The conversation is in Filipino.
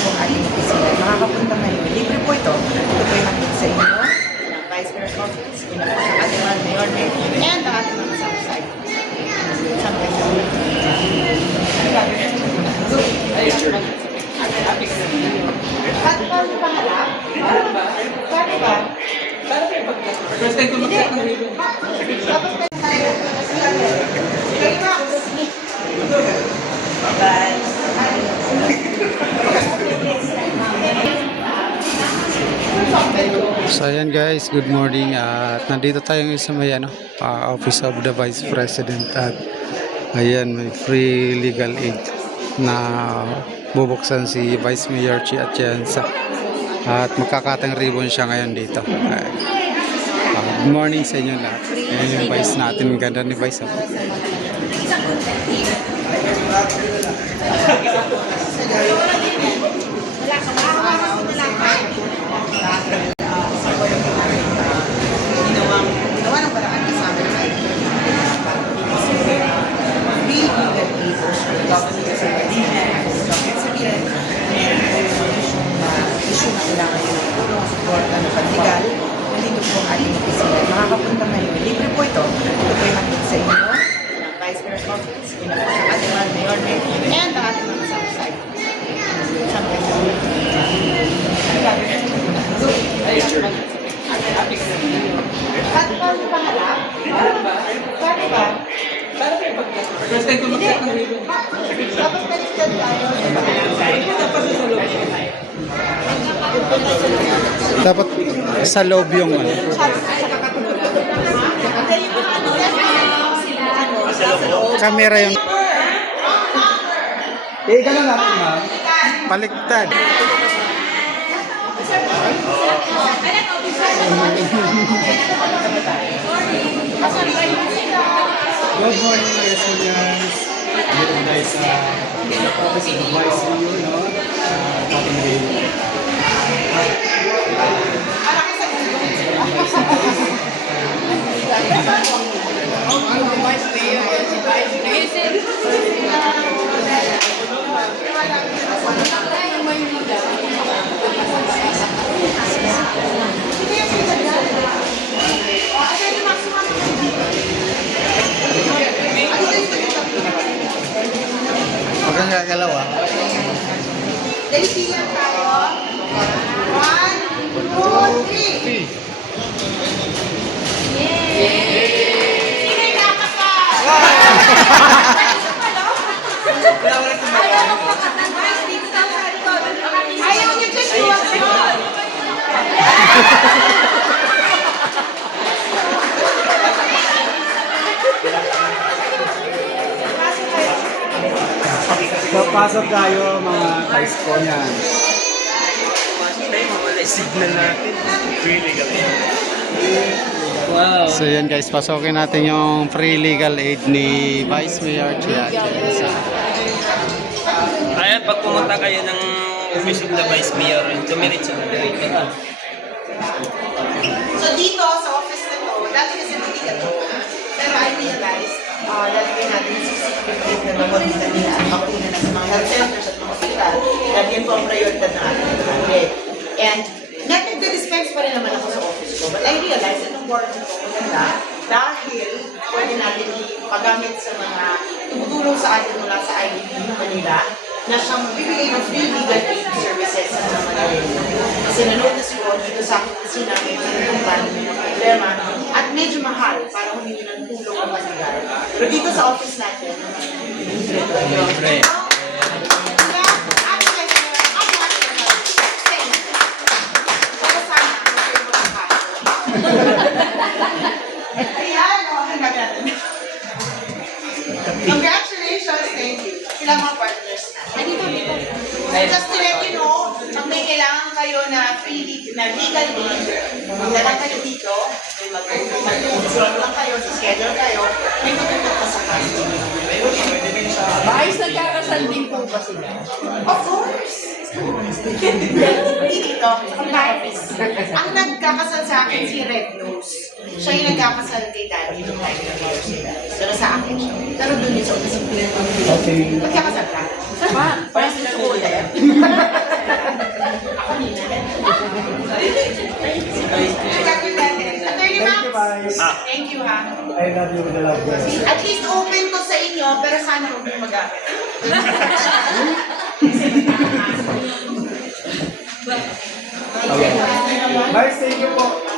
po ang ating opisina. Makakapunta ngayon. Libre po ito. Ito po yung ating sa inyo. Ng Vice Mayor's Office, yung ating mga mayor, and ang ating mga sub-site. Paano pa ang pangarap? Paano ba? First time ko mag-check ng ribbon. So ayan guys, good morning at nandito tayo ngayon sa may Office of the Vice President at ayan may free legal aid na bubuksan si Vice Mayor Chi Atienza at magkakatang ribbon siya ngayon dito. Good morning sa inyo lahat. Ayan yung Vice natin, ang ganda ni Vice. Ginawa ng paraan kasama ng issue na kailangan nyo ng tulong, support, pag-legal, nandito po ang ating opisina. Makakapunta ngayon. Libre po ito. Ito po yung ating sa inyo, ng Vice Mayor's Office, yung ating mga mayor, and ang ating mga sub-site. Paano pa ang pangarap? Paano ba? First time ko mag-check ng ribbon. Dapat connected tayo. Dapat sa loob yung camera yung Ganun natin, ma'am. paliktad. Good morning, mga Yasunians. Dito tayo sa Office of the Vice Mayor, no? Huwag kang gagalaw Dalipian tayo. 1, 2, 3. Sino yung nakasal? Ayaw mo pakatan. Dito sa likod. Ayaw niyo dyan yun. So, pasok tayo, mga vice ko niyan. Signal natin. Really kami. Wow. So yan guys, pasokin natin yung free legal aid ni Vice Mayor Chi Atienza. Kaya pag pumunta kayo ng Office of the Vice Mayor, dumiretso na dito. So dito sa office na to, dati kasi hindi ka to. Pero I realized, lalagay natin yung certificate na namorita nila at makuna na sa mga health centers at mga hospital. Dahil yan po ang prioridad ng ating target. And nagdi-dispense pa rin naman ako sa office ko. But I realized, itong board na ito maganda dahil pwede natin ipagamit sa mga tumutulong sa atin mula sa IDP Manila na siyang bibigay ng free legal aid services sa mga Manila. Kasi na-notice ko dito sa aking kusina may problema at medyo mahal para humingi ng tulong ang Manila. Pero dito sa office natin, Libre. Ayan, hanggang natin. Congratulations, thank you. Sila mga partners na. Dito. Just to let you know, pag may kailangan kayo na free na legal aid, magdala kayo dito, mag-schedule lang kayo, schedule kayo, may matutok pa sa kaso. Ayos nagkakasal din po ba sila? Of course! Hindi dito, ang office. Ang nagkakasal sa akin si Red Nose. Siya yung nagkakasal kay Daddy nung time na mayor sila. Pero sa akin siya. Pero doon yun sa office. Okay. Magkakasal ka? Pa, para sila ulit. Attorney Max, thank you ha. I love you with the love, guys. At least open to sa inyo, pero sana huwag mo mag-gamit. Guys, thank you po.